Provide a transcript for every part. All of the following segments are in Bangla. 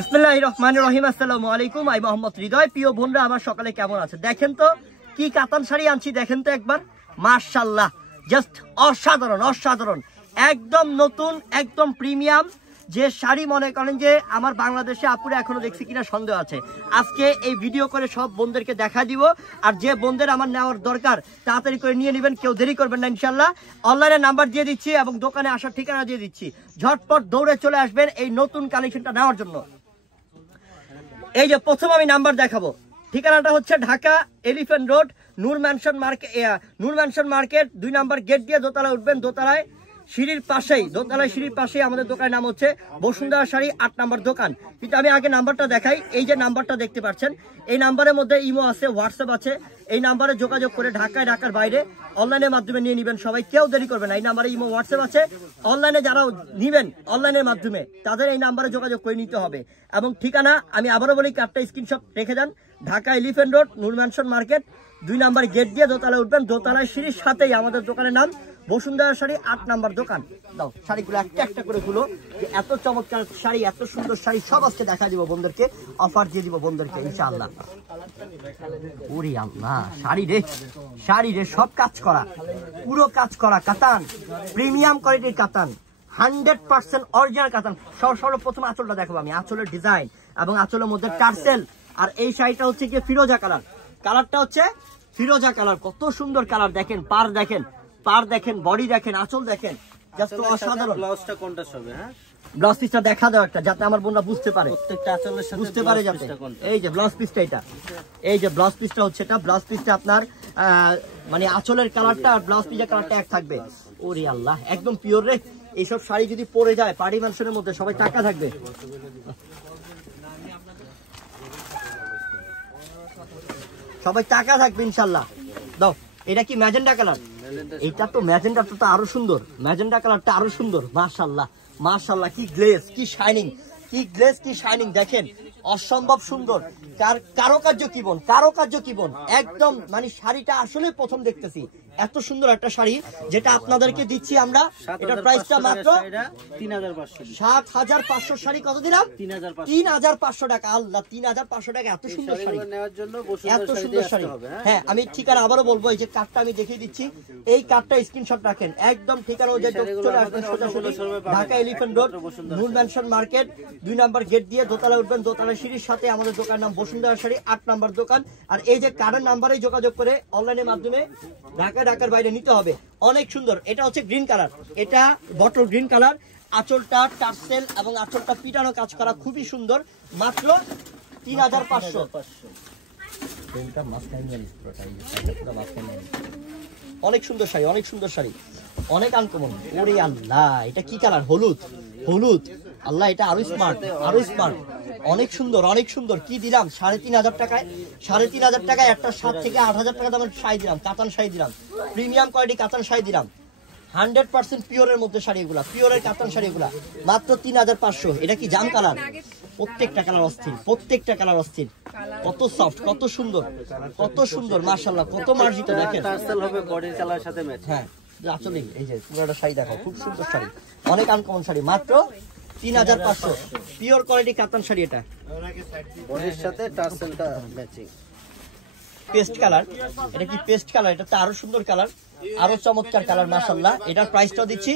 বিসমিল্লাহির রহমানির রহিম। আসসালামু আলাইকুম। আমি মোহাম্মদ হৃদয়। প্রিয় বোনরা আমার সকালে কেমন আছে? দেখেন তো কি কাতান শাড়ি আনছি, দেখেন তো একবার, মাশাআল্লাহ, জাস্ট অসাধারণ অসাধারণ, একদম নতুন, একদম প্রিমিয়াম যে শাড়ি মনে করেন যে আমার বাংলাদেশে আপুরে এখনো দেখছি কিনা সন্দেহ আছে। আজকে এই ভিডিও করে সব বোনদেরকে দেখা দিব। আর যে বোনদের আমার নেওয়ার দরকার তাড়াতাড়ি করে নিয়ে নেবেন, কেউ দেরি করবেন না ইনশাল্লাহ। অনলাইনে নাম্বার দিয়ে দিচ্ছি এবং দোকানে আসার ঠিকানা দিয়ে দিচ্ছি, ঝটপট দৌড়ে চলে আসবেন এই নতুন কালেকশনটা নেওয়ার জন্য। এই যে প্রথম আমি নাম্বার দেখাবো, ঠিকানাটা হচ্ছে ঢাকা এলিফ্যান্ট রোড, নূর ম্যানশন মার্কেট 2 নম্বর গেট দিয়ে দোতলায় উঠবেন। দোতলায় সিঁড়ির পাশেই আমাদের দোকানের নাম হচ্ছে বসুন্ধরা শাড়ি 8 নম্বর দোকান। কিন্তু আমি আগে নাম্বারটা দেখাই। এই যে নাম্বারটা দেখতে পাচ্ছেন, এই নাম্বারের মধ্যে ইমো আছে, হোয়াটসঅ্যাপ আছে। এই নাম্বারে যোগাযোগ করে ঢাকার বাইরে অনলাইনের মাধ্যমে নিয়ে নেবেন। সবাই কেউ দেরি করবেন না। এই নাম্বারে ইমো হোয়াটসঅ্যাপ আছে। অনলাইনে যারা নিবেন অনলাইনের মাধ্যমে তাদের এই নাম্বারে যোগাযোগ করে নিতে হবে। এবং ঠিকানা আমি আবারও বলি, কার্ডটা স্ক্রিনশট রেখে যান। ঢাকা এলিফ্যান্ট রোড, নূর ম্যানশন মার্কেট 2 নম্বর গেট দিয়ে দোতলায় উঠবেন। দোতলায় সিঁড়ির সাথেই আমাদের দোকানের নাম বসুন্ধরা শাড়ি 8 নম্বর দোকান। দাও শাড়িগুলো একটা একটা করে খুলো, যে এত চমৎকার শাড়ি, এত সুন্দর শাড়ি সব আজকে দেখা দিব বন্ধুদেরকে, অফার দিয়ে দিব বন্ধুদেরকে ইনশাআল্লাহ। ওরে আল্লাহ, শাড়ি রে সব কাজ করা, পুরো কাজ করা কাতান, প্রিমিয়াম কোয়ালিটির কাতান, 100% অরিজিনাল কাতান। সর্বপ্রথম আঁচলটা দেখাবো আমি, আঁচলের ডিজাইন এবং আঁচলের মধ্যে টার্সেল। আর এই শাড়িটা হচ্ছে কি ফিরোজা কালার, কালারটা হচ্ছে ফিরোজা কালার, কত সুন্দর কালার। দেখেন পার দেখেন, বডি দেখেন, আঁচল দেখেন, জাস্ট অসাধারণ। ব্লাউজটা কোনটা হবে? হ্যাঁ, ব্লাউজ পিসটা দেখা দাও একটা, যাতে আমার বোনরা বুঝতে পারে, প্রত্যেকটা আঁচলের সাথে বুঝতে পারে যাতে। এই যে ব্লাউজ পিসটা, এটা এই যে ব্লাউজ পিসটা হচ্ছে, এটা ব্লাউজ পিসটা আপনার মানে আঁচলের কালারটা আর ব্লাউজ পিসের কালারটা এক থাকবে। ওরে আল্লাহ, একদম পিওর রে। এইসব শাড়ি যদি পরে যায় পার্টি ম্যানশনের মধ্যে, সবাই টাকা থাকবে, সবাই টাকা থাকবে ইনশাল্লাহ। দাও, এটা কি ম্যাজেন্ডা কালার? এটা তো ম্যাজেন্ডাটা তো আরো সুন্দর, ম্যাজেন্ডা কালারটা আরো সুন্দর। মাশাআল্লাহ মাশাআল্লাহ, কি গ্লেজ, কি শাইনিং, দেখেন অসম্ভব সুন্দর। কারুকার্য কি বোন, একদম মানে শাড়িটা আসলে প্রথম দেখতেছি এত সুন্দর একটা শাড়ি, যেটা আপনাদেরকে দিচ্ছি আমরা। এটার প্রাইসটা মাত্র 7,500। শাড়ি কত দিলাম? 3,500 টাকা। আল্লাহ, 3,500 টাকা, এত সুন্দর শাড়ি, এত সুন্দর শাড়ি। হ্যাঁ, আমি ঠিকানা আবারও বলবো, এই যে কার্ডটা আমি দেখিয়ে দিচ্ছি, এই কার্ডটা স্ক্রিনশট রাখেন। একদম ঠিকানা যে চলে আসবেন সোজাসুজি ঢাকা এলিফ্যান্ট রোড, নূর ম্যানশন মার্কেট 2 নম্বর গেট দিয়ে দোতলায় উঠবেন। দোতলায় সিঁড়ির সাথে আমাদের দোকানের নাম বসুন্ধরা শাড়ি 8 নম্বর দোকান। আর এই যে কার্ডের নাম্বারে যোগাযোগ করে অনলাইনের মাধ্যমে ঢাকার বাইরে নিতে হবে। অনেক সুন্দর। এটা হচ্ছে গ্রিন কালার, এটা বটল গ্রিন কালার। আঁচলটা টার্সেল এবং আঁচলটা পিটানো কাজ করা, খুবই সুন্দর। মাত্র 3,500। অনেক সুন্দর শাড়ি, অনেক আনকমন। ওরে আল্লাহ, এটা কি কালার? হলুদ। আল্লাহ, এটা আরো স্মার্ট। অনেক সুন্দর। কি দিলাম? 3,500 টাকায়, 3,500 টাকায় একটা 7 থেকে 8,000 টাকা দামের শাড়ি দিলাম, কাতান শাড়ি দিলাম, প্রিমিয়াম কোয়ালিটি কাতান শাড়ি দিলাম। 100% পিওরের মধ্যে শাড়ি, এগুলা পিওরের কাতান শাড়ি, এগুলা মাত্র 3,500। এটা কি জাম কালার? প্রত্যেকটা কালার অস্থির, কত সফট, কত সুন্দর মাশাআল্লাহ, কত মার্জিত। দেখেন টার্সেল হবে বডির কালারের সাথে ম্যাচ। হ্যাঁ, আসলে এই যে পুরোটা শাড়ি দেখো, খুব সুন্দর শাড়ি, অনেক আনকমন শাড়ি। মাত্র 3,500 পিওর কোয়ালিটি কাতান শাড়ি। এটা বডির সাথে টার্সেলটা ম্যাচিং। পেস্ট কালার, এটা কি পেস্ট কালার? এটা তো আরো সুন্দর কালার, আরো চমৎকার কালার মাশাআল্লাহ। এটার প্রাইসটাও দিচ্ছি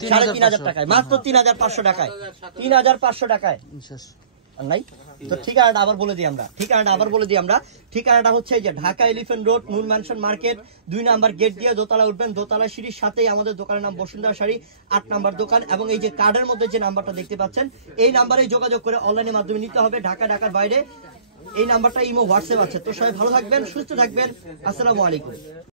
3,500 টাকায়, মাত্র 3,500 টাকায়, 3,500 টাকায় নাই তো। ঠিকানাটা আবার বলে দিই আমরা, ঠিকানাটা হচ্ছে এই যে ঢাকা এলিফ্যান্ট রোড, নূর ম্যানশন মার্কেট 2 নম্বর গেট দিয়ে দোতলা উঠবেন। দোতলা সিঁড়ির সাথেই আমাদের দোকানের নাম বসুন্ধরা শাড়ি 8 নম্বর দোকান। এবং এই যে কার্ডের মধ্যে যে নাম্বারটা দেখতে পাচ্ছেন, এই নাম্বারে যোগাযোগ করে অনলাইনের মাধ্যমে নিতে হবে ঢাকার বাইরে। এই নাম্বারটা ইমো হোয়াটসঅ্যাপ আছে। তো সবাই ভালো থাকবেন, সুস্থ থাকবেন। আসসালামু আলাইকুম।